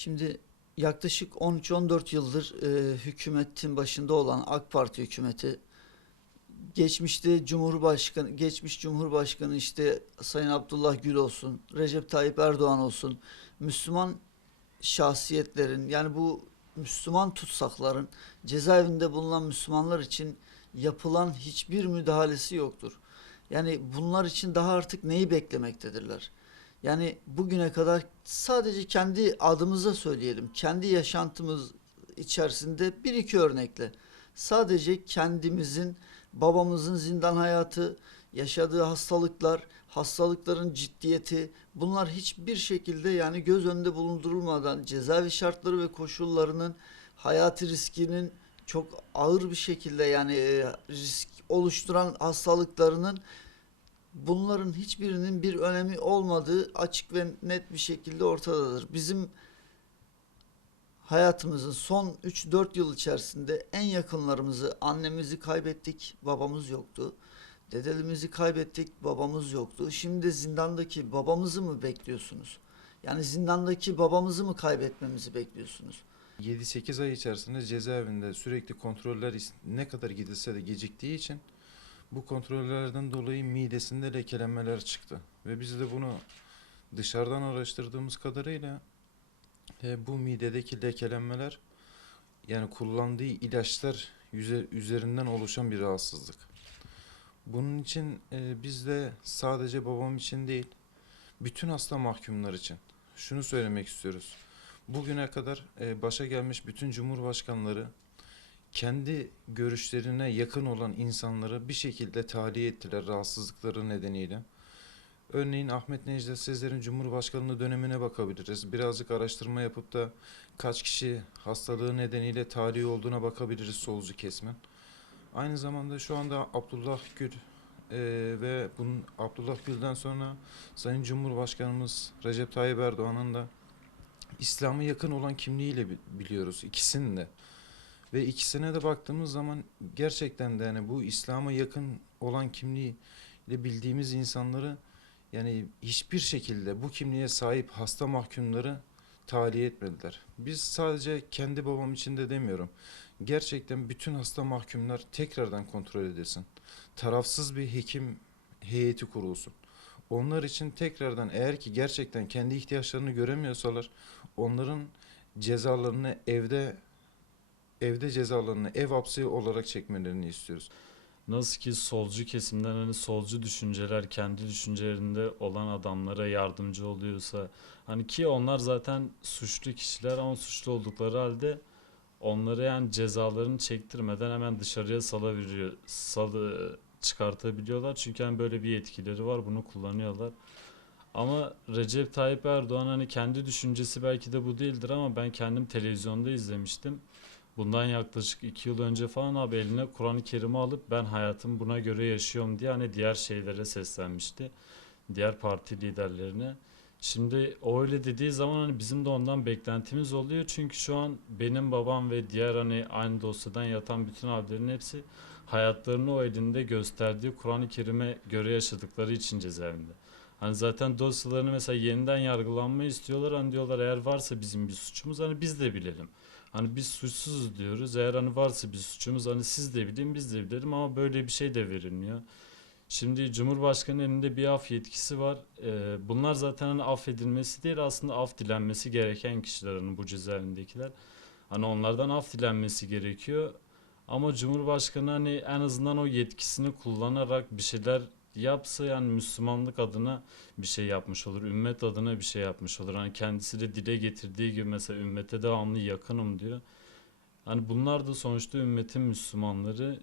Şimdi yaklaşık 13-14 yıldır hükümetin başında olan AK Parti hükümeti geçmiş Cumhurbaşkanı işte Sayın Abdullah Gül olsun, Recep Tayyip Erdoğan olsun, Müslüman şahsiyetlerin yani bu Müslüman tutsakların cezaevinde bulunan Müslümanlar için yapılan hiçbir müdahalesi yoktur. Yani bunlar için daha artık neyi beklemektedirler? Yani bugüne kadar sadece kendi adımıza söyleyelim, kendi yaşantımız içerisinde bir iki örnekle sadece kendimizin, babamızın zindan hayatı, yaşadığı hastalıklar, hastalıkların ciddiyeti, bunlar hiçbir şekilde yani göz önünde bulundurulmadan cezaevi şartları ve koşullarının hayati riskinin çok ağır bir şekilde yani risk oluşturan hastalıklarının bunların hiçbirinin bir önemi olmadığı açık ve net bir şekilde ortadadır. Bizim hayatımızın son 3-4 yıl içerisinde en yakınlarımızı, annemizi kaybettik, babamız yoktu. Dedelerimizi kaybettik, babamız yoktu. Şimdi zindandaki babamızı mı bekliyorsunuz? Yani zindandaki babamızı mı kaybetmemizi bekliyorsunuz? 7-8 ay içerisinde cezaevinde sürekli kontroller ne kadar gidilse de geciktiği için bu kontrollerden dolayı midesinde lekelenmeler çıktı. Ve biz de bunu dışarıdan araştırdığımız kadarıyla bu midedeki lekelenmeler yani kullandığı ilaçlar üzerinden oluşan bir rahatsızlık. Bunun için biz de sadece babam için değil, bütün hasta mahkumlar için şunu söylemek istiyoruz. Bugüne kadar başa gelmiş bütün cumhurbaşkanları kendi görüşlerine yakın olan insanları bir şekilde tahliye ettiler rahatsızlıkları nedeniyle. Örneğin Ahmet Necdet Sezer'in Cumhurbaşkanlığı dönemine bakabiliriz. Birazcık araştırma yapıp da kaç kişi hastalığı nedeniyle tahliye olduğuna bakabiliriz solcu kesimin. Aynı zamanda şu anda Abdullah Gül ve bunun Abdullah Gül'den sonra Sayın Cumhurbaşkanımız Recep Tayyip Erdoğan'ın da İslam'a yakın olan kimliğiyle biliyoruz ikisini de. Ve ikisine de baktığımız zaman gerçekten de yani bu İslam'a yakın olan kimliğiyle bildiğimiz insanları yani hiçbir şekilde bu kimliğe sahip hasta mahkumları tahliye etmediler. Biz sadece kendi babam için de demiyorum. Gerçekten bütün hasta mahkumlar tekrardan kontrol edilsin. Tarafsız bir hekim heyeti kurulsun. Onlar için tekrardan eğer ki gerçekten kendi ihtiyaçlarını göremiyorsalar onların cezalarını evde cezalarını ev hapsi olarak çekmelerini istiyoruz. Nasıl ki solcu kesimden hani solcu düşünceler kendi düşüncelerinde olan adamlara yardımcı oluyorsa hani ki onlar zaten suçlu kişiler ama suçlu oldukları halde onları yani cezalarını çektirmeden hemen dışarıya çıkartabiliyorlar. Çünkü hani böyle bir yetkileri var, bunu kullanıyorlar. Ama Recep Tayyip Erdoğan hani kendi düşüncesi belki de bu değildir ama ben kendim televizyonda izlemiştim. Bundan yaklaşık 2 yıl önce falan abi eline Kur'an-ı Kerim'i alıp ben hayatımı buna göre yaşıyorum diye hani diğer şeylere seslenmişti. Diğer parti liderlerine. Şimdi o öyle dediği zaman hani bizim de ondan beklentimiz oluyor. Çünkü şu an benim babam ve diğer hani aynı dosyadan yatan bütün abilerin hepsi hayatlarını o elinde gösterdiği Kur'an-ı Kerim'e göre yaşadıkları için cezaevinde. Hani zaten dosyalarını mesela yeniden yargılanmayı istiyorlar. Hani diyorlar eğer varsa bizim bir suçumuz hani biz de bilelim. Hani biz suçsuzuz diyoruz. Eğer hani varsa bir suçumuz hani siz de bilin biz de bilelim ama böyle bir şey de verilmiyor. Şimdi Cumhurbaşkanı'nın elinde bir af yetkisi var. Bunlar zaten hani affedilmesi değil aslında af dilenmesi gereken kişiler hani bu cezaevindekiler. Hani onlardan af dilenmesi gerekiyor. Ama Cumhurbaşkanı hani en azından o yetkisini kullanarak bir şeyler yapsa yani Müslümanlık adına bir şey yapmış olur. Ümmet adına bir şey yapmış olur. Hani kendisi de dile getirdiği gibi mesela ümmete devamlı yakınım diyor. Hani bunlar da sonuçta ümmetin Müslümanları.